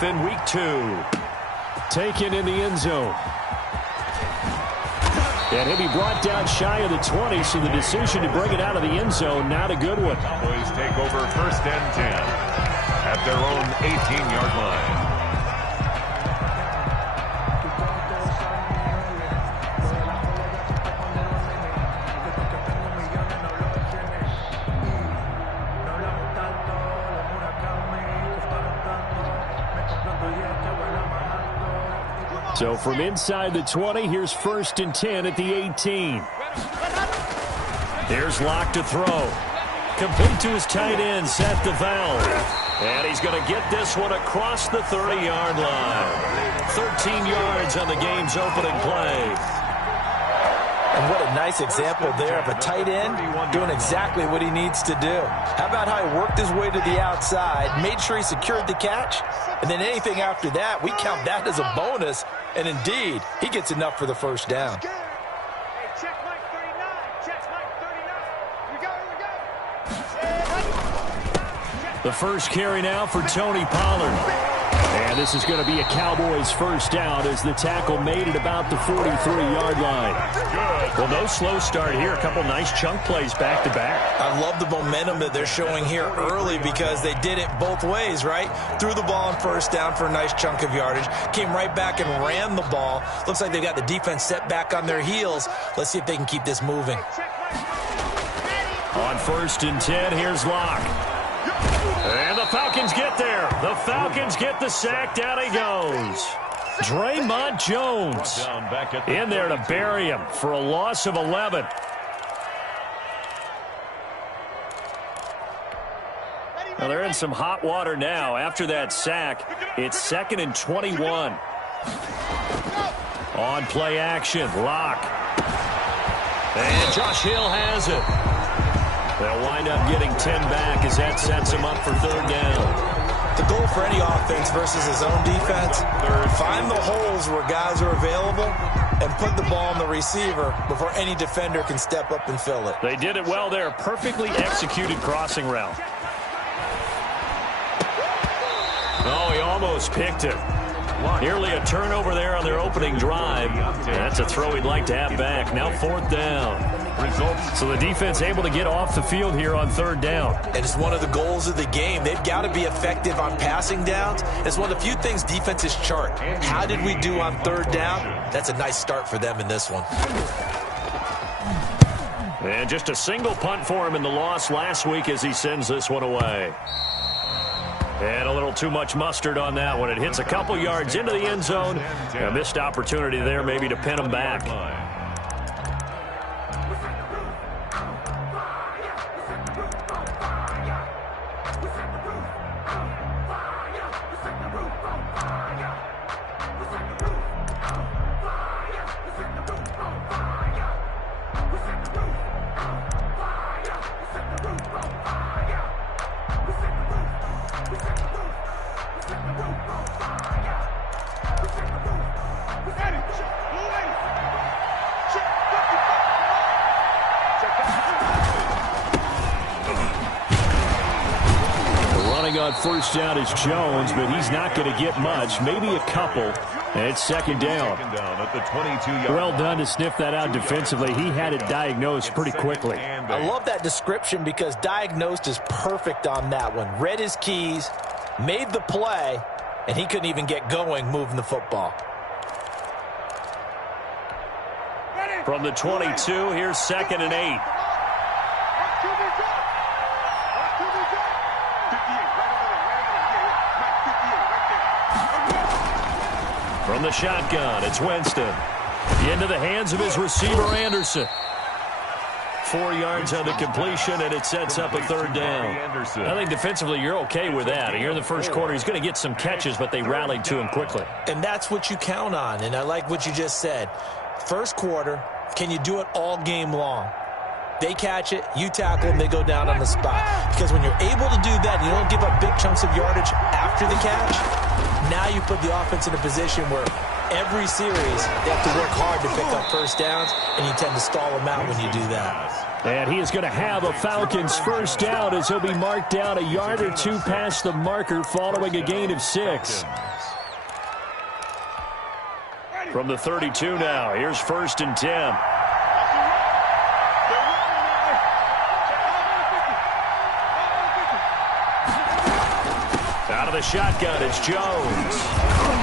off in week 2. Taken in the end zone. And he'll be brought down shy of the 20, so the decision to bring it out of the end zone, not a good one. Cowboys take over 1st and 10 at their own 18-yard line. So from inside the 20, here's 1st and 10 at the 18. Here's Locke to throw. Complete to his tight end, Seth DeVal. And he's going to get this one across the 30-yard line. 13 yards on the game's opening play. And what a nice example there of a tight end doing exactly what he needs to do. How about how he worked his way to the outside, made sure he secured the catch, and then anything after that, we count that as a bonus. And indeed, he gets enough for the 1st down. The first carry now for Tony Pollard. And this is going to be a Cowboys 1st down as the tackle made it about the 43-yard line. Well, no slow start here. A couple nice chunk plays back-to-back. I love the momentum that they're showing here early because they did it both ways, right? Threw the ball on 1st down for a nice chunk of yardage. Came right back and ran the ball. Looks like they've got the defense set back on their heels. Let's see if they can keep this moving. On 1st and 10, here's Locke. And the Falcons get there. The Falcons get the sack. Down he goes. Draymond Jones in there to bury him for a loss of 11. Now they're in some hot water now. After that sack, it's 2nd and 21. On play action, Locke. And Josh Hill has it. They'll wind up getting 10 back as that sets him up for 3rd down. The goal for any offense versus his own defense, find the holes where guys are available and put the ball on the receiver before any defender can step up and fill it. They did it well there. Perfectly executed crossing route. Oh, he almost picked it. Nearly a turnover there on their opening drive. That's a throw he'd like to have back. Now 4th down. So the defense able to get off the field here on 3rd down. And it's one of the goals of the game. They've got to be effective on passing downs. It's one of the few things defenses chart. How did we do on 3rd down? That's a nice start for them in this one. And just a single punt for him in the loss last week as he sends this one away. And a little too much mustard on that one. It hits a couple yards into the end zone. A missed opportunity there maybe to pin him back. On 1st down is Jones, but he's not going to get much, maybe a couple. And it's 2nd down. At the 22-yard well done to sniff that out defensively. He had it diagnosed pretty quickly. I love that description because diagnosed is perfect on that one. Read his keys, made the play, and he couldn't even get going moving the football. From the 22, here's 2nd and 8. From the shotgun, it's Winston. Into the hands of his receiver, Anderson. 4 yards on the completion, and it sets up a 3rd down. I think defensively you're okay with that. Here in the first quarter, he's going to get some catches, but they rallied to him quickly. And that's what you count on, and I like what you just said. First quarter, can you do it all game long? They catch it, you tackle them, they go down on the spot. Because when you're able to do that, you don't give up big chunks of yardage after the catch, now you put the offense in a position where every series they have to work hard to pick up 1st downs, and you tend to stall them out when you do that. And he is going to have a Falcons first down as he'll be marked down a yard or two past the marker following a gain of 6. From the 32 now, here's 1st and 10. Out of the shotgun, it's Jones.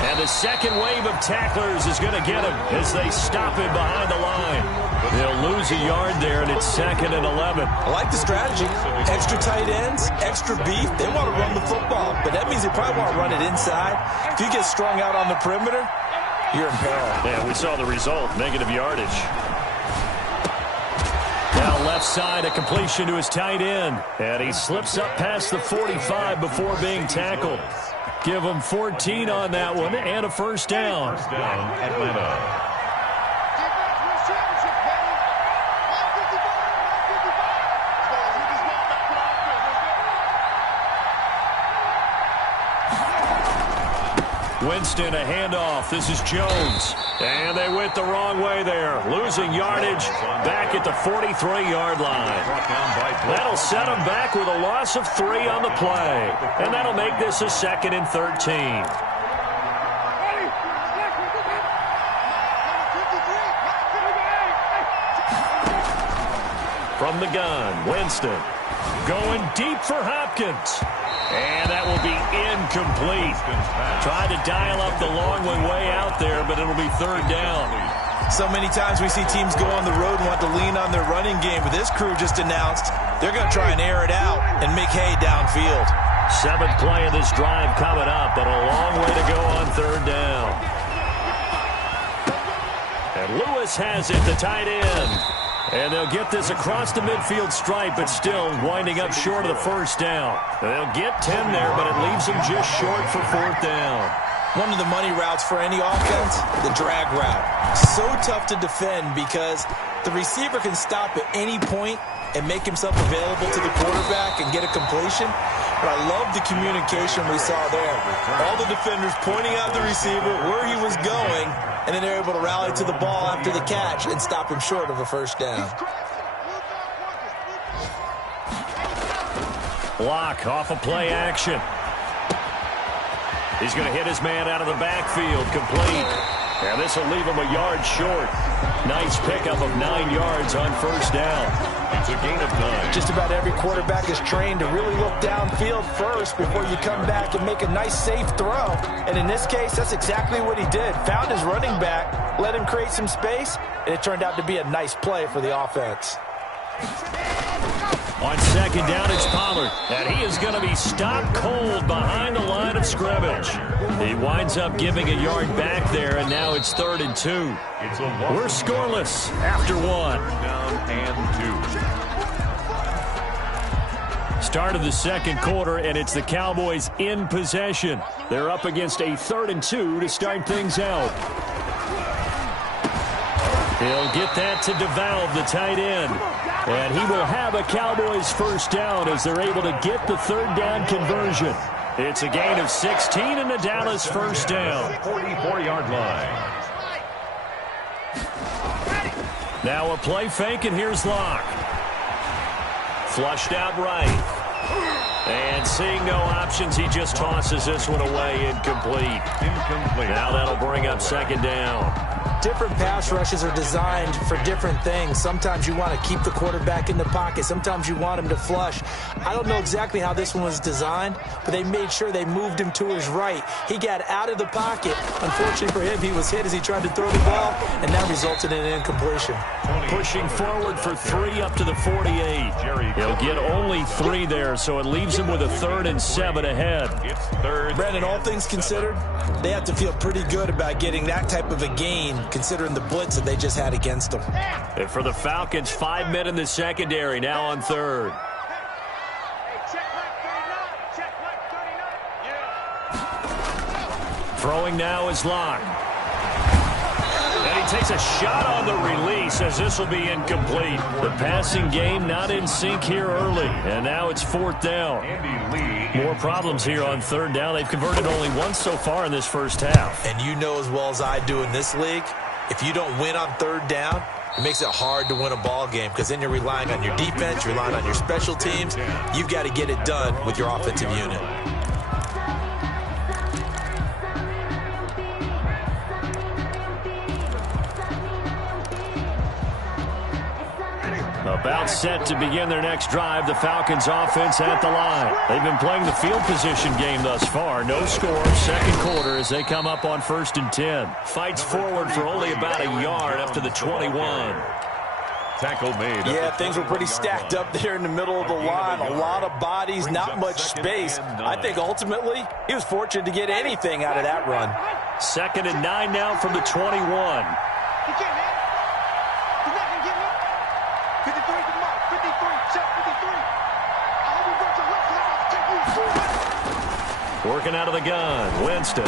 And the second wave of tacklers is going to get him as they stop him behind the line. They'll lose a yard there, and it's 2nd and 11. I like the strategy. Extra tight ends, extra beef. They want to run the football, but that means they probably want to run it inside. If you get strung out on the perimeter, you're in peril. Yeah, we saw the result, negative yardage. Now left side, a completion to his tight end. And he slips up past the 45 before being tackled. Give him 14 on that one and a first down. First down, Atlanta. Winston, a handoff. This is Jones. And they went the wrong way there. Losing yardage back at the 43-yard line. That'll set them back with a loss of 3 on the play. And that'll make this a 2nd and 13. From the gun, Winston going deep for Hopkins. And that will be incomplete. Tried to dial up the long way out there, but it'll be 3rd down. So many times we see teams go on the road and want to lean on their running game, but this crew just announced they're going to try and air it out and make hay downfield. 7th play of this drive coming up, but a long way to go on 3rd down. And Lewis has it, the tight end. And they'll get this across the midfield stripe, but still winding up short of the first down. They'll get 10 there, but it leaves them just short for 4th down. One of the money routes for any offense, the drag route. So tough to defend because the receiver can stop at any point and make himself available to the quarterback and get a completion. But I love the communication we saw there. All the defenders pointing out the receiver, where he was going, and then they're able to rally to the ball after the catch and stop him short of a first down. Block off of play action. He's going to hit his man out of the backfield, complete. And this will leave him a yard short. Nice pickup of 9 yards on first down. It's a gain of 9. Just about every quarterback is trained to really look downfield first before you come back and make a nice, safe throw. And in this case, that's exactly what he did. Found his running back, let him create some space, and it turned out to be a nice play for the offense. On 2nd down, it's Pollard. And he is going to be stopped cold behind the line of scrimmage. He winds up giving a yard back there, and now it's 3rd and 2. We're scoreless after 1. Down and 2. Start of the 2nd quarter, and it's the Cowboys in possession. They're up against a 3rd and 2 to start things out. He'll get that to DeValve, the tight end. And he will have a Cowboys first down as they're able to get the 3rd down conversion. It's a gain of 16 and a Dallas first down. 44-yard line. Now a play fake, and here's Locke. Flushed out right. And seeing no options, he just tosses this one away, incomplete. Now that'll bring up 2nd down. Different pass rushes are designed for different things. Sometimes you want to keep the quarterback in the pocket. Sometimes you want him to flush. I don't know exactly how this one was designed, but they made sure they moved him to his right. He got out of the pocket. Unfortunately for him, he was hit as he tried to throw the ball, and that resulted in an incompletion. Pushing forward for 3 up to the 48. He'll get only 3 there, so it leaves him with a 3rd and 7 ahead. It's 3rd. Brandon, all things considered, they have to feel pretty good about getting that type of a gain, considering the blitz that they just had against them. And for the Falcons, 5 men in the secondary, now on 3rd. Throwing now is Locke. And he takes a shot on the release as this will be incomplete. The passing game not in sync here early. And now it's 4th down. More problems here on 3rd down. They've converted only once so far in this first half. And you know as well as I do in this league, if you don't win on 3rd down, It makes it hard to win a ball game because then you're relying on your defense, you're relying on your special teams. You've got to get it done with your offensive unit. About set to begin their next drive, the Falcons offense at the line. They've been playing the field position game thus far. No score, second quarter as they come up on 1st and 10. Fights forward for only about a yard up to the 21. Tackle made. Yeah, things were pretty stacked up there in the middle of the line. A lot of bodies, not much space. I think ultimately he was fortunate to get anything out of that run. 2nd and 9 now from the 21. Working out of the gun, Winston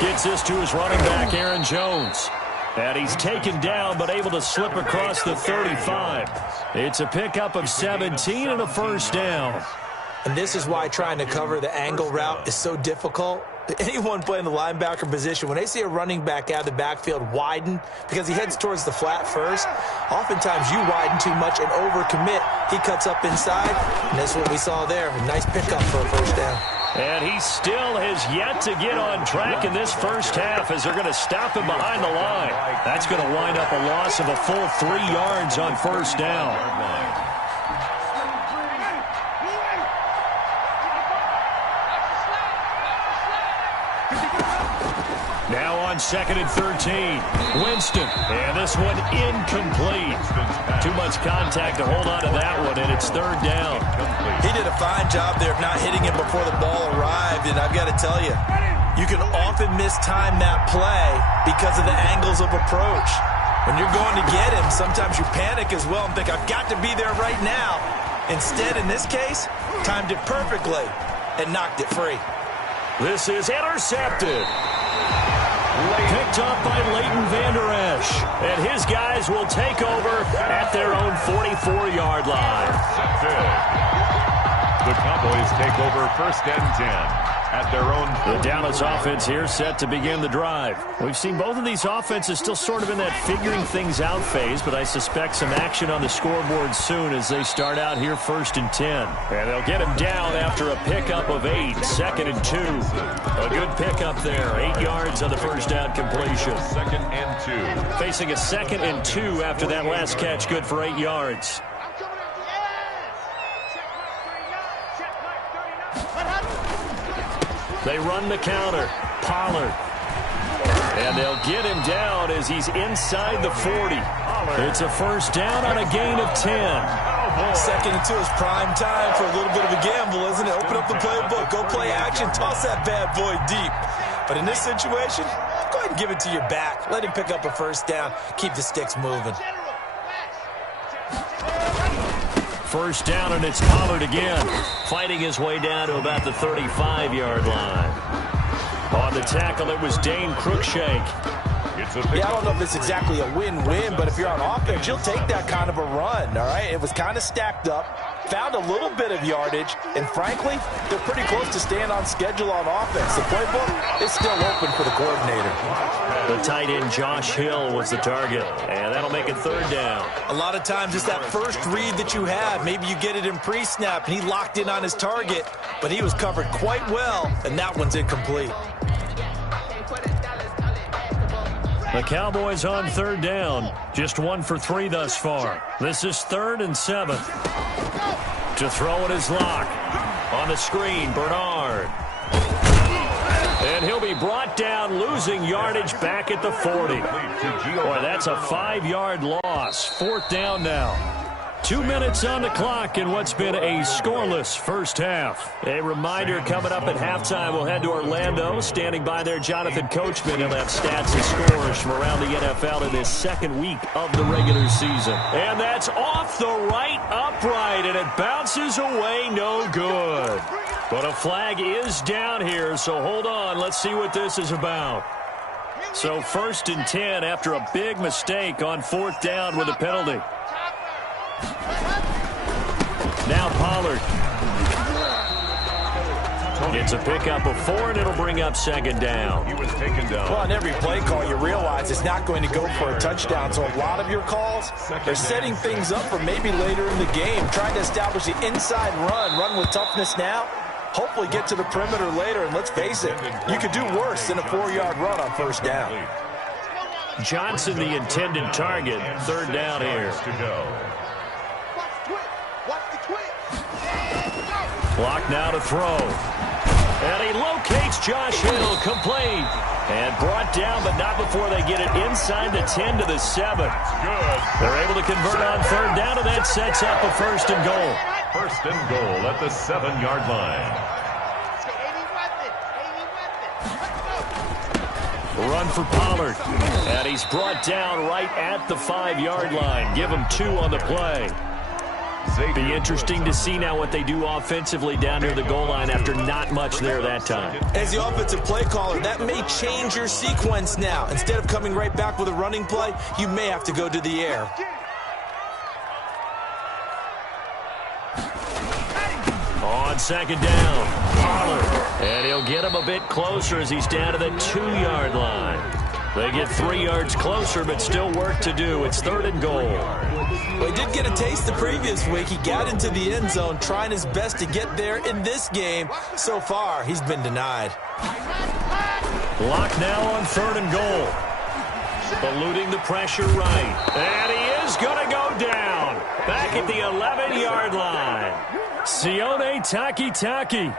gets this to his running back, Aaron Jones. And he's taken down, but able to slip across the 35. It's a pickup of 17 and a first down. And this is why trying to cover the angle route is so difficult. Anyone playing the linebacker position, when they see a running back out of the backfield widen because he heads towards the flat first, oftentimes you widen too much and overcommit. He cuts up inside, and that's what we saw there. A nice pickup for a first down. And he still has yet to get on track in this first half as they're going to stop him behind the line. That's going to wind up a loss of a full 3 yards on first down. Now on 2nd and 13, Winston. And this one incomplete. Too much contact to hold on to that one, and it's 3rd down. He did a fine job there of not hitting him before the ball arrived, and I've got to tell you, you can often mistime that play because of the angles of approach. When you're going to get him, sometimes you panic as well and think, I've got to be there right now. Instead, in this case, timed it perfectly and knocked it free. This is intercepted. Picked up by Leighton Vander Esch. And his guys will take over at their own 44-yard line. The Cowboys take over 1st and 10 at their own. The Dallas offense here set to begin the drive. We've seen both of these offenses still sort of in that figuring things out phase, but I suspect some action on the scoreboard soon as they start out here 1st and 10. And they'll get him down after a pickup of 8, 2nd and 2. A good pickup there, 8 yards on the first down completion. 2nd and 2. Facing a 2nd and 2 after that last catch, good for 8 yards. They run the counter. Pollard. And they'll get him down as he's inside the 40. It's a first down on a gain of 10. 2nd and 2 is prime time for a little bit of a gamble, isn't it? Open up the playbook. Go play action. Toss that bad boy deep. But in this situation, go ahead and give it to your back. Let him pick up a first down. Keep the sticks moving. First down, and it's Pollard again, fighting his way down to about the 35-yard line. On the tackle, it was Dane Cruikshank. Yeah, I don't know if it's exactly a win-win, but if you're on offense, you'll take that kind of a run, all right? It was kind of stacked up, found a little bit of yardage, and frankly, they're pretty close to staying on schedule on offense. The playbook is still open for the coordinator. The tight end, Josh Hill, was the target, and that'll make it 3rd down. A lot of times it's that first read that you have. Maybe you get it in pre-snap, and he locked in on his target, but he was covered quite well, and that one's incomplete. The Cowboys on 3rd down. Just 1 for 3 thus far. This is 3rd and 7. To throw it is Locke. On the screen, Bernard. And he'll be brought down, losing yardage back at the 40. Boy, that's a 5-yard loss. 4th down now. 2 minutes on the clock in what's been a scoreless first half. A reminder coming up at halftime, we'll head to Orlando. Standing by there, Jonathan Coachman. He'll have stats and scores from around the NFL in this 2nd week of the regular season. And that's off the right upright, and it bounces away no good. But a flag is down here, so hold on. Let's see what this is about. So 1st and 10 after a big mistake on 4th down with a penalty. Now Pollard. It's a pickup of 4, and it'll bring up second down. He was taken down. Well, on every play call, you realize it's not going to go for a touchdown. So a lot of your calls, they're setting things up for maybe later in the game, trying to establish the inside run with toughness now, hopefully get to the perimeter later. And let's face it, you could do worse than a 4-yard run on first down. Johnson, the intended target. Third down here. Clock now to throw. And he locates Josh Hill, complete. And brought down, but not before they get it inside the 10 to the 7. Good. They're able to convert on third down, and that sets up a first and goal. First and goal at the 7-yard line. Run for Pollard. And he's brought down right at the 5-yard line. Give him 2 on the play. Be interesting to see now what they do offensively down near the goal line after not much there that time. As the offensive play caller, that may change your sequence now. Instead of coming right back with a running play, you may have to go to the air. On second down, Pollard. And he'll get him a bit closer as he's down to the 2-yard line. They get 3 yards closer, but still work to do. It's third and goal. Well, he did get a taste the previous week. He got into the end zone, trying his best to get there in this game. So far, he's been denied. Lock now on third and goal. Eluding the pressure right. And he is going to go down. Back at the 11-yard line. Sione Takitaki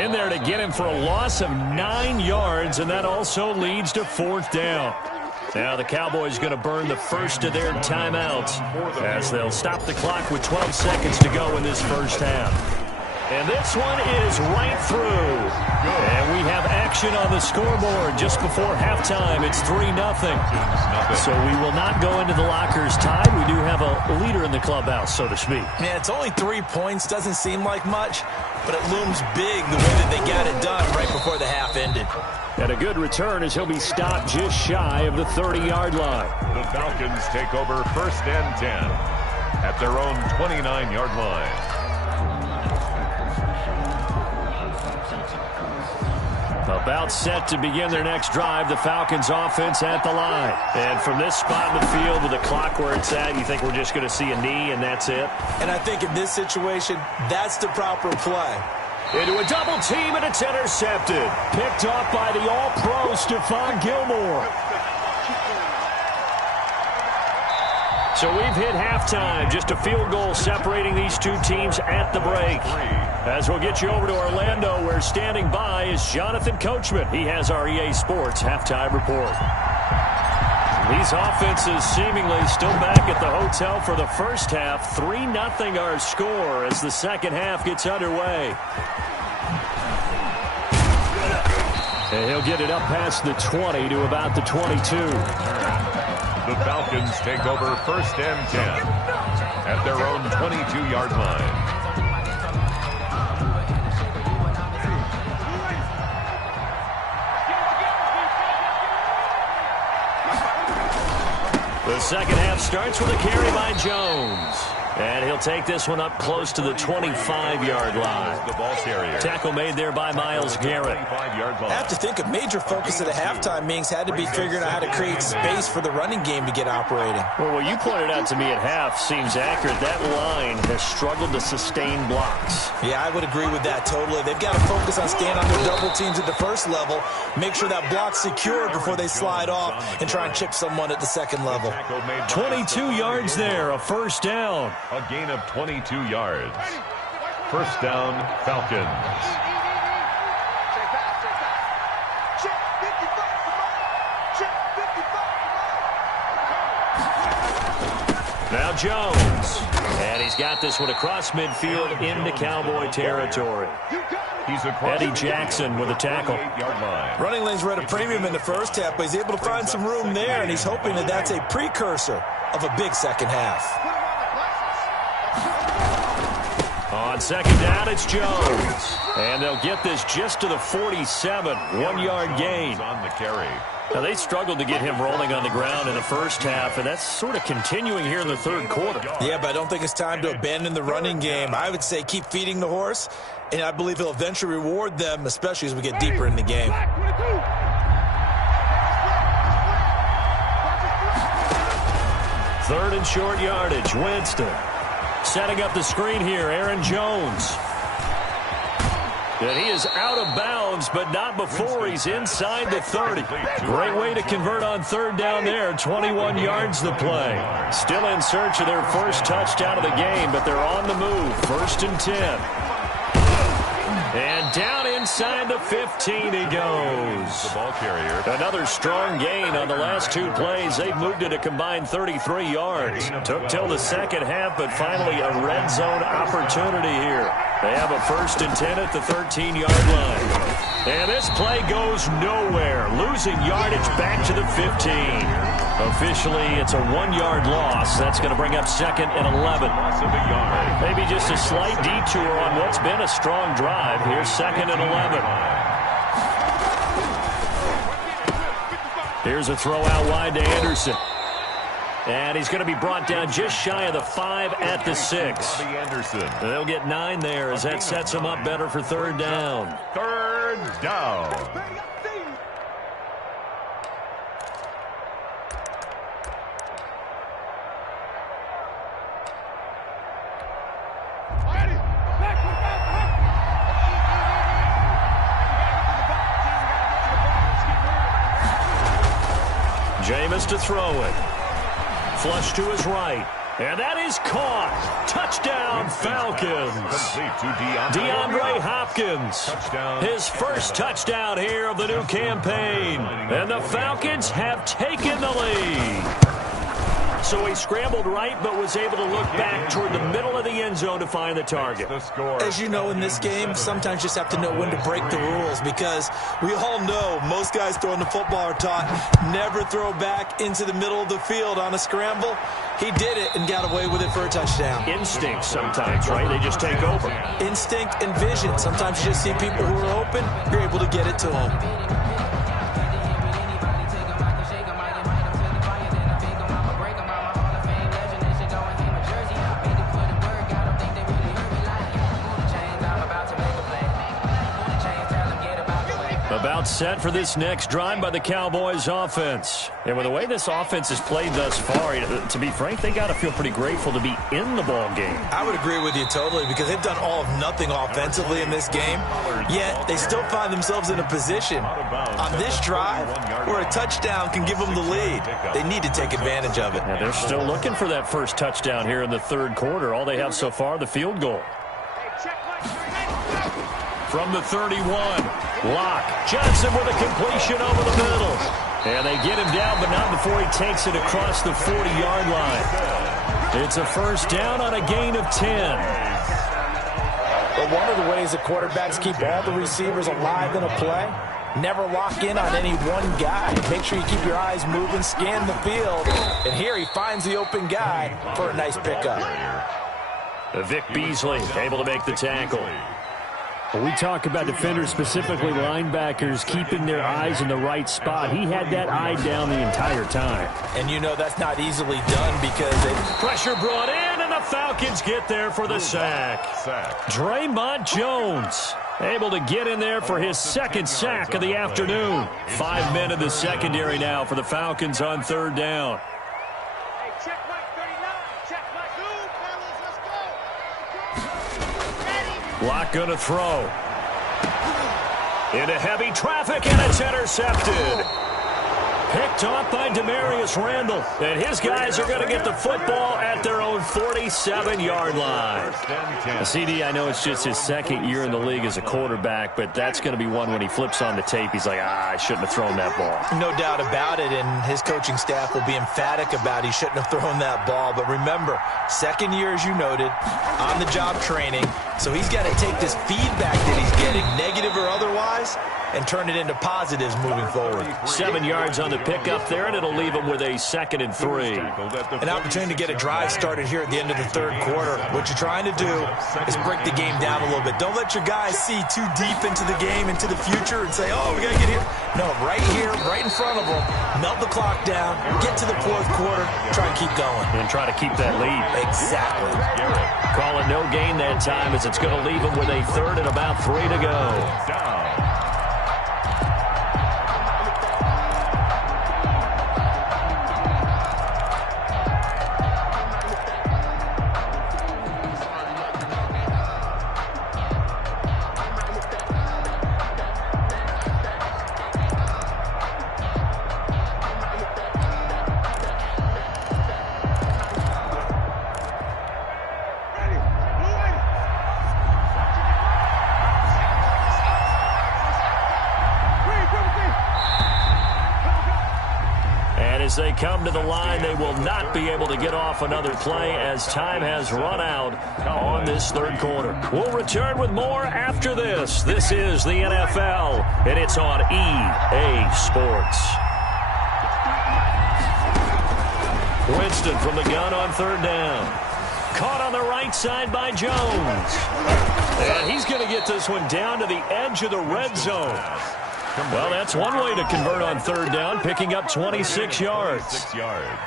in there to get him for a loss of 9 yards, and that also leads to fourth down. Now the Cowboys going to burn the first of their timeouts as they'll stop the clock with 12 seconds to go in this first half. And this one is right through. And we have action on the scoreboard just before halftime. It's 3-0. So we will not go into the lockers tied. We do have a leader in the clubhouse, so to speak. Yeah, it's only 3 points. Doesn't seem like much, but it looms big the way that they got it done right before the half ended. And a good return as he'll be stopped just shy of the 30-yard line. The Falcons take over first and 10 at their own 29-yard line. About set to begin their next drive, the Falcons offense at the line. And from this spot in the field with the clock where it's at, you think we're just going to see a knee and that's it? And I think in this situation, that's the proper play. Into a double team, and it's intercepted. Picked off by the all-pro Stephon Gilmore. So we've hit halftime. Just a field goal separating these two teams at the break. As we'll get you over to Orlando, where standing by is Jonathan Coachman. He has our EA Sports halftime report. These offenses seemingly still back at the hotel for the first half. 3-0 our score as the second half gets underway. And he'll get it up past the 20 to about the 22. The Falcons take over first and 10 at their own 22-yard line. The second half starts with a carry by Jones. And he'll take this one up close to the 25-yard line. The ball carrier. Tackle made there by Myles Garrett. I have to think a major focus of the halftime meetings had to be figuring out how to create space for the running game to get operating. Well, what you pointed out to me at half seems accurate. That line has struggled to sustain blocks. Yeah, I would agree with that totally. They've got to focus on staying on their double teams at the first level, make sure that block's secured before they slide off, and try and chip someone at the second level. 22 yards there, a first down. A gain of 22 yards. First down, Falcons. Now Jones. And he's got this one across midfield into Cowboy territory. Eddie Jackson with a tackle. Running lanes were at a premium in the first half, but he's able to find some room there, and he's hoping that that's a precursor of a big second half. On second down, it's Jones. And they'll get this just to the 47. 1-yard gain. On the carry. Now, they struggled to get him rolling on the ground in the first half, and that's sort of continuing here in the third quarter. Yeah, but I don't think it's time to abandon the running game. I would say keep feeding the horse And I believe he'll eventually reward them, especially as we get deeper in the game. Third and short yardage, Winston. Setting up the screen here, Aaron Jones. And he is out of bounds, but not before he's inside the 30. Great way to convert on third down there. 21 yards the play. Still in search of their first touchdown of the game, but they're on the move. 1st and 10. And down inside the 15 he goes. The ball carrier. Another strong gain on the last 2 plays. They've moved it a combined 33 yards. Took till the second half, but finally a red zone opportunity here. They have a 1st and 10 at the 13-yard line. And this play goes nowhere. Losing yardage back to the 15. Officially, it's a 1-yard loss. That's going to bring up 2nd and 11. Loss of a yard. Maybe just a slight detour on what's been a strong drive. Here's 2nd and 11. Here's a throw out wide to Anderson. And he's going to be brought down just shy of the 5 at the 6. Anderson. They'll get 9 there as that sets him up better for 3rd down. 3rd down. Jameis to throw it. Flush to his right. And that is caught. Touchdown, Falcons. DeAndre Hopkins. His first touchdown here of the new campaign. And the Falcons have taken the lead. So he scrambled right, but was able to look back toward the middle of the end zone to find the target. As you know, in this game, sometimes you just have to know when to break the rules, because we all know most guys throwing the football are taught never throw back into the middle of the field on a scramble. He did it and got away with it for a touchdown. Instinct sometimes, right? They just take over. Instinct and vision. Sometimes you just see people who are open, you're able to get it to them. About set for this next drive by the Cowboys offense. And with the way this offense has played thus far, to be frank, they got to feel pretty grateful to be in the ball game. I would agree with you totally, because they've done all of nothing offensively in this game, yet they still find themselves in a position on this drive where a touchdown can give them the lead. They need to take advantage of it. Now they're still looking for that first touchdown here in the 3rd quarter. All they have so far, the field goal. From the 31, Locke. Johnson with a completion over the middle. And they get him down, but not before he takes it across the 40-yard line. It's a 1st down on a gain of 10. But one of the ways that quarterbacks keep all the receivers alive in a play, never lock in on any one guy. Make sure you keep your eyes moving, scan the field. And here he finds the open guy for a nice pickup. Vic Beasley able to make the tackle. When we talk about defenders, specifically linebackers, keeping their eyes in the right spot, he had that eye down the entire time. And you know that's not easily done because pressure brought in, and the Falcons get there for the sack. Draymond Jones able to get in there for his 2nd sack of the afternoon. 5 men in the secondary now for the Falcons on 3rd down. Locke going to throw. Into heavy traffic, and it's intercepted. Picked off by Demarius Randall. And his guys are going to get the football at their own 47-yard line. CD, I know it's just his 2nd year in the league as a quarterback, but that's going to be one when he flips on the tape, he's like, I shouldn't have thrown that ball. No doubt about it, and his coaching staff will be emphatic about he shouldn't have thrown that ball. But remember, 2nd year, as you noted, on-the-job training, so he's got to take this feedback that he's getting, negative or otherwise, and turn it into positives moving forward. 7 yards on the pickup there, and it'll leave them with a 2nd and 3. An opportunity to get a drive started here at the end of the third quarter. What you're trying to do is break the game down a little bit. Don't let your guys see too deep into the game, into the future, and say, oh, we got to get here. No, right here, right in front of them, melt the clock down, get to the fourth quarter, try and keep going. And try to keep that lead. Exactly. Call it no gain that time, as it's going to leave them with a 3rd and about 3 to go. As they come to the line, they will not be able to get off another play as time has run out on this third quarter. We'll return with more after this. This is the NFL, and it's on EA Sports. Winston from the gun on 3rd down. Caught on the right side by Jones. And he's going to get this one down to the edge of the red zone. Well, that's one way to convert on 3rd down, picking up 26 yards.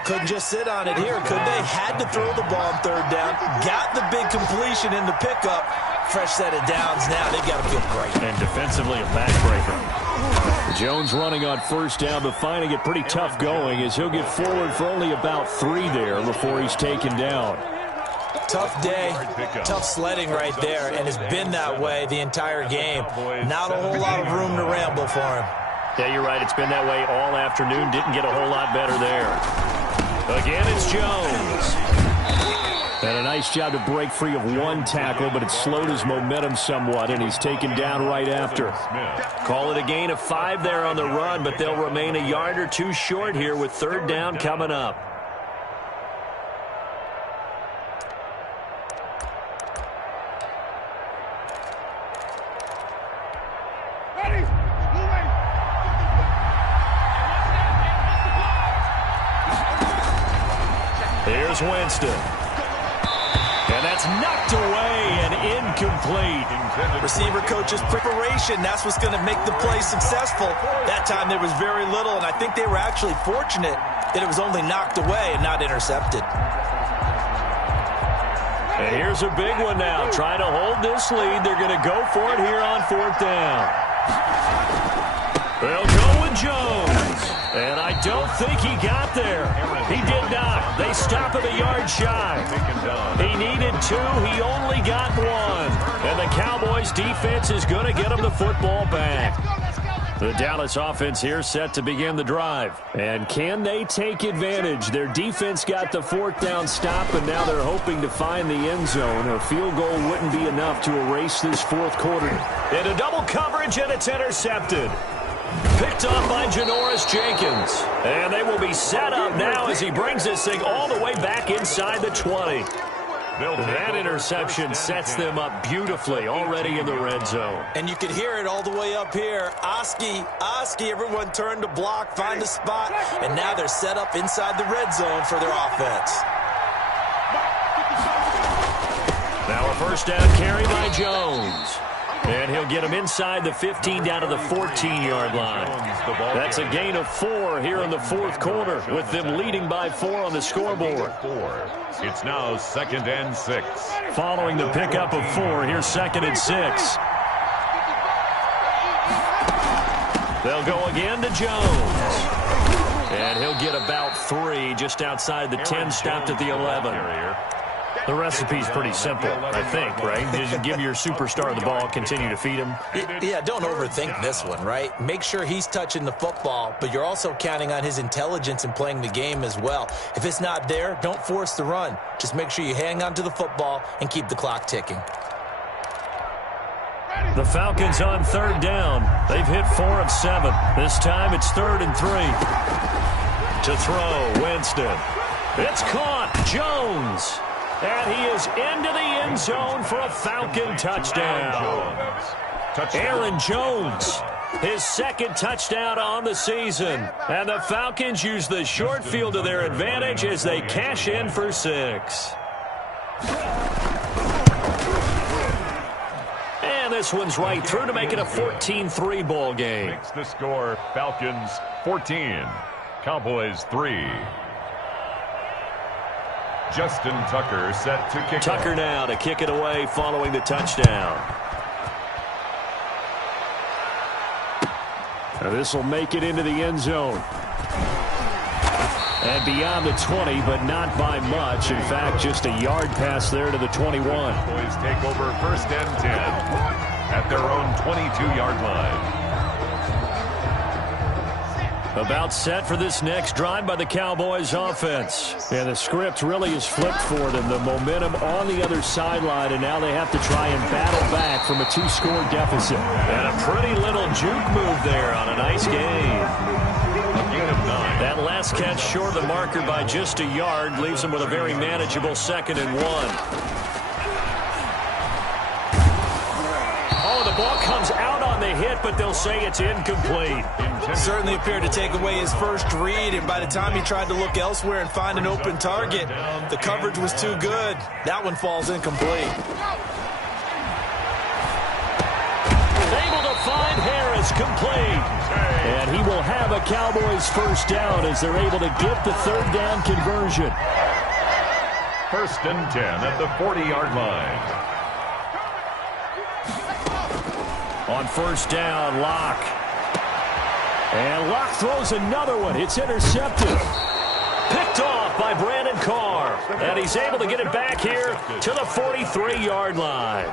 Couldn't just sit on it here, could they? Had to throw the ball on 3rd down. Got the big completion in the pickup. Fresh set of downs now. They've got to feel great. And defensively, a backbreaker. Jones running on 1st down, but finding it pretty tough going as he'll get forward for only about 3 there before he's taken down. Tough day, tough sledding right there, and it's been that way the entire game. Not a whole lot of room to ramble for him. Yeah, you're right. It's been that way all afternoon. Didn't get a whole lot better there. Again, it's Jones. And a nice job to break free of one tackle, but it slowed his momentum somewhat, and he's taken down right after. Call it a gain of 5 there on the run, but they'll remain a yard or 2 short here with 3rd down coming up. Here's Winston. And that's knocked away and incomplete. Receiver coach's preparation, that's what's going to make the play successful. That time there was very little, and I think they were actually fortunate that it was only knocked away and not intercepted. And here's a big one now. Trying to hold this lead. They're going to go for it here on 4th down. They'll go with Jones. And I don't think he got there. He did not. They stop him a yard shy. He needed 2. He only got 1. And the Cowboys defense is going to get him the football back. The Dallas offense here set to begin the drive. And can they take advantage? Their defense got the 4th down stop, and now they're hoping to find the end zone. A field goal wouldn't be enough to erase this 4th quarter. Into double coverage, and it's intercepted. Picked off by Janoris Jenkins. And they will be set up now as he brings this thing all the way back inside the 20. That interception sets them up beautifully already in the red zone. And you can hear it all the way up here. Oski, everyone turned to block, find a spot, and now they're set up inside the red zone for their offense. Now a 1st down carry by Jones. And he'll get him inside the 15 down to the 14-yard line. That's a gain of 4 here in the 4th quarter, with them leading by 4 on the scoreboard. It's now 2nd and 6. Following the pickup of 4, here's 2nd and 6. They'll go again to Jones. And he'll get about 3 just outside the 10, stopped at the 11. The recipe's pretty simple, I think, right? Just give your superstar the ball, continue to feed him. Yeah, don't overthink this one, right? Make sure he's touching the football, but you're also counting on his intelligence in playing the game as well. If it's not there, don't force the run. Just make sure you hang on to the football and keep the clock ticking. The Falcons on 3rd down. They've hit 4 of 7. This time it's 3rd and 3. To throw, Winston. It's caught. Jones. And he is into the end zone for a Falcon touchdown. Aaron Jones His second touchdown on the season. And the Falcons use the short field to their advantage as they cash in for 6. And this one's right through to make it a 14-3 ball game. Makes the score Falcons 14, Cowboys 3. Justin Tucker set to kick. Tucker now to kick it away following the touchdown. Now this will make it into the end zone. And beyond the 20, but not by much. In fact, just a yard pass there to the 21. Cowboys take over 1st and 10 at their own 22-yard line. About set for this next drive by the Cowboys offense. And the script really is flipped for them. The momentum on the other sideline, and now they have to try and battle back from a 2-score deficit. And a pretty little juke move there on a nice game. A gain of 9. That last catch short of the marker by just a yard leaves them with a very manageable 2nd and 1. Oh, the ball comes out on the hit, but they'll say it's incomplete. Certainly appeared to take away his first read, and by the time he tried to look elsewhere and find an open target, the coverage was too good. That one falls incomplete. Able to find Harris, complete. And he will have a Cowboys first down as they're able to get the 3rd down conversion. 1st and 10 at the 40-yard line. On 1st down, Locke. And Locke throws another one. It's intercepted. Picked off by Brandon Carr. And he's able to get it back here to the 43-yard line.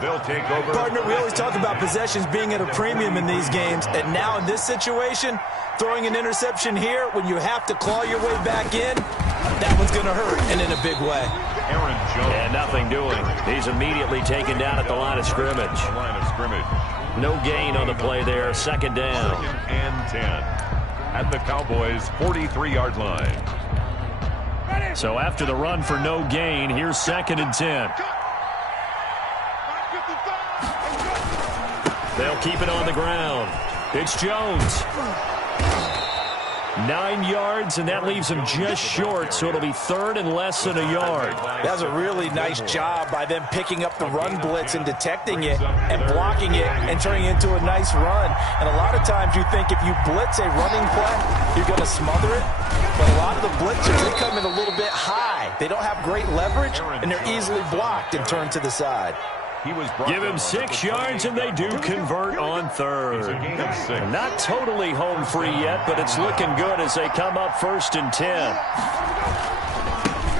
They'll take over. Partner, we always talk about possessions being at a premium in these games. And now in this situation, throwing an interception here when you have to claw your way back in, that one's going to hurt, and in a big way. Aaron Jones. And nothing doing. He's immediately taken down at the line of scrimmage. No gain on the play there. 2nd down. 2nd and 10 at the Cowboys' 43-yard line. So after the run for no gain, here's 2nd and 10. They'll keep it on the ground. It's Jones. 9 yards, and that leaves him just short, so it'll be 3rd and less than a yard. That was a really nice job by them picking up the run blitz and detecting it and blocking it and turning it into a nice run. And a lot of times you think if you blitz a running play, you're going to smother it. But a lot of the blitzers, they come in a little bit high. They don't have great leverage, and they're easily blocked and turned to the side. Give him 6 yards, and they do convert on 3rd. Not totally home free yet, but it's looking good as they come up 1st and 10.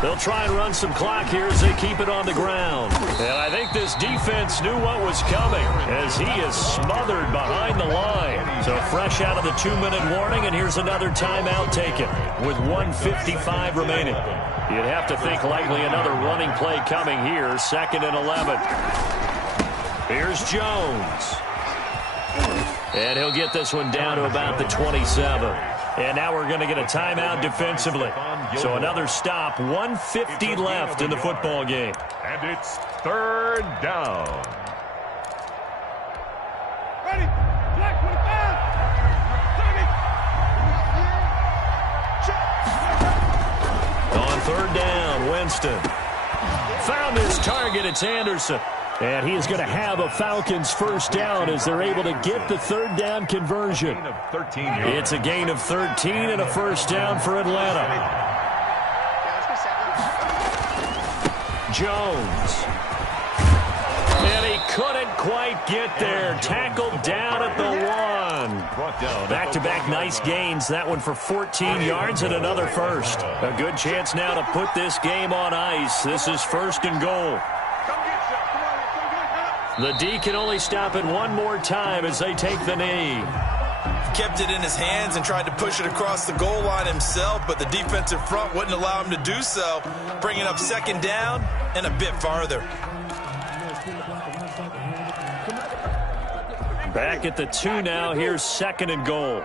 They'll try and run some clock here as they keep it on the ground. And I think this defense knew what was coming as he is smothered behind the line. So fresh out of the 2-minute warning, and here's another timeout taken with 1:55 remaining. You'd have to think likely another running play coming here. 2nd and 11. Here's Jones. And he'll get this one down to about the 27. And now we're going to get a timeout defensively. So another stop, 1:50 left in the football game. And it's 3rd down. Ready? Black 25. On 3rd down, Winston. Found his target, it's Anderson. And he is going to have a Falcons first down as they're able to get the 3rd down conversion. It's a gain of 13 and a first down for Atlanta. Jones. And he couldn't quite get there. Tackled down at the 1. Back-to-back nice gains. That one for 14 yards and another first. A good chance now to put this game on ice. This is 1st and goal. The D can only stop it one more time as they take the knee. Kept it in his hands and tried to push it across the goal line himself, but the defensive front wouldn't allow him to do so, bringing up 2nd down and a bit farther. Back at the 2 now. Here's 2nd and goal.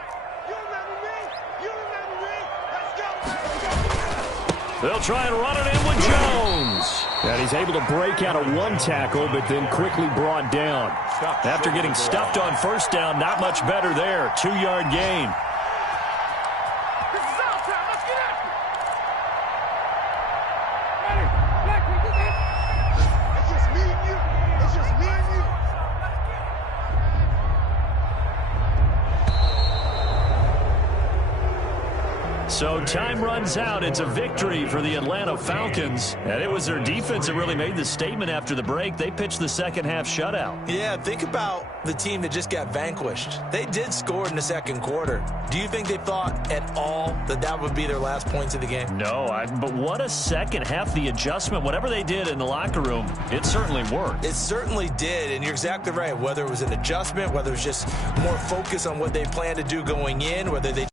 They'll try and run it in with Jones. And he's able to break out of one tackle, but then quickly brought down. After getting stuffed on first down, not much better there. 2-yard gain. So time runs out. It's a victory for the Atlanta Falcons. And it was their defense that really made the statement after the break. They pitched the second half shutout. Yeah, think about the team that just got vanquished. They did score in the second quarter. Do you think they thought at all that that would be their last points of the game? No, but what a second half. The adjustment, whatever they did in the locker room, it certainly worked. It certainly did, and you're exactly right. Whether it was an adjustment, whether it was just more focus on what they planned to do going in, whether they